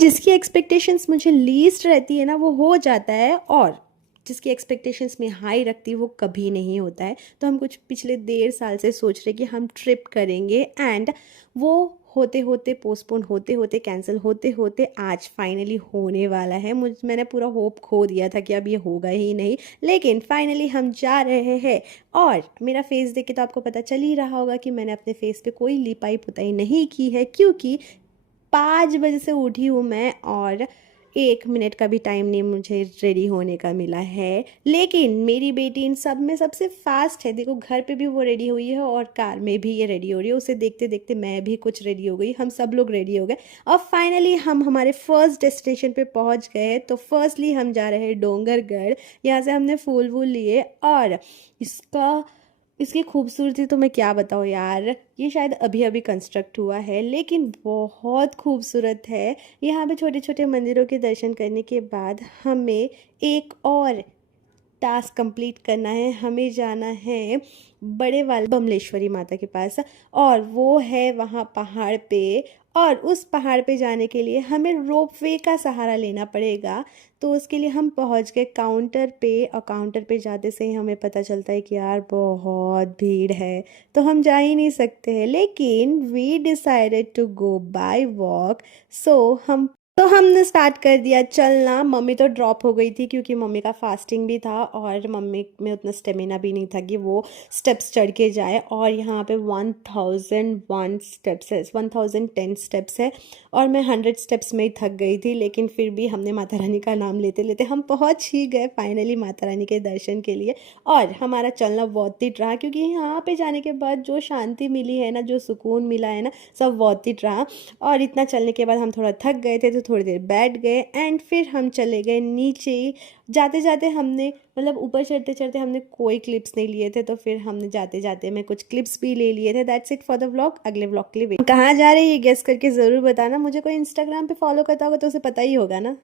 जिसकी एक्सपेक्टेशंस मुझे लीस्ट रहती है ना वो हो जाता है, और जिसकी एक्सपेक्टेशंस में हाई रखती है वो कभी नहीं होता है। तो हम कुछ पिछले 1.5 साल से सोच रहे कि हम ट्रिप करेंगे, एंड वो होते होते पोस्टपोन, होते होते कैंसिल, होते होते आज फाइनली होने वाला है। मैंने पूरा होप खो दिया था कि अब ये होगा ही नहीं, लेकिन फाइनली हम जा रहे हैं। और मेरा फेस देख के तो आपको पता चल ही रहा होगा कि मैंने अपने फेस पे कोई लिपाई पुताई नहीं की है, क्योंकि 5 बजे से उठी हूँ मैं, और 1 मिनट का भी टाइम नहीं मुझे रेडी होने का मिला है। लेकिन मेरी बेटी इन सब में सबसे फास्ट है। देखो, घर पे भी वो रेडी हुई है और कार में भी ये रेडी हो रही है। उसे देखते देखते मैं भी कुछ रेडी हो गई, हम सब लोग रेडी हो गए, और फाइनली हम हमारे फर्स्ट डेस्टिनेशन पे पहुंच गए। तो फर्स्टली हम जा रहे हैं डोंगरगढ़। यहाँ से हमने फूल वूल लिए, और इसकी खूबसूरती तो मैं क्या बताऊँ यार। ये शायद अभी अभी कंस्ट्रक्ट हुआ है, लेकिन बहुत खूबसूरत है। यहाँ पे छोटे छोटे मंदिरों के दर्शन करने के बाद हमें एक और टास्क कंप्लीट करना है। हमें जाना है बड़े वाले बमलेश्वरी माता के पास, और वो है वहाँ पहाड़ पे। और उस पहाड़ पे जाने के लिए हमें रोपवे का सहारा लेना पड़ेगा। तो उसके लिए हम पहुँच गए काउंटर पे, और काउंटर पे जाते से ही हमें पता चलता है कि यार बहुत भीड़ है, तो हम जा ही नहीं सकते हैं। लेकिन we decided to go by walk. So हमने स्टार्ट कर दिया चलना। मम्मी तो ड्रॉप हो गई थी, क्योंकि मम्मी का फास्टिंग भी था, और मम्मी में उतना स्टेमिना भी नहीं था कि वो स्टेप्स चढ़ के जाए। और यहाँ पे 1001 स्टेप्स है, 1010 स्टेप्स है, और मैं 100 स्टेप्स में ही थक गई थी। लेकिन फिर भी हमने माता रानी का नाम लेते लेते हम पहुँच ही गए फाइनली माता रानी के दर्शन के लिए। और हमारा चलना वर्थ इट रहा, क्योंकि यहाँ पे जाने के बाद जो शांति मिली है ना, जो सुकून मिला है ना, सब वर्थ इट रहा। और इतना चलने के बाद हम थोड़ा थक गए थे, तो थोड़ी देर बैठ गए, एंड फिर हम चले गए नीचे। जाते जाते हमने, मतलब ऊपर चढ़ते चढ़ते हमने कोई क्लिप्स नहीं लिए थे, तो फिर हमने जाते जाते में कुछ क्लिप्स भी ले लिए थे। That's it for the vlog. अगले व्लॉग के लिए कहाँ जा रहे हैं ये गेस करके ज़रूर बताना। मुझे कोई इंस्टाग्राम पे फॉलो करता होगा तो उसे पता ही होगा ना।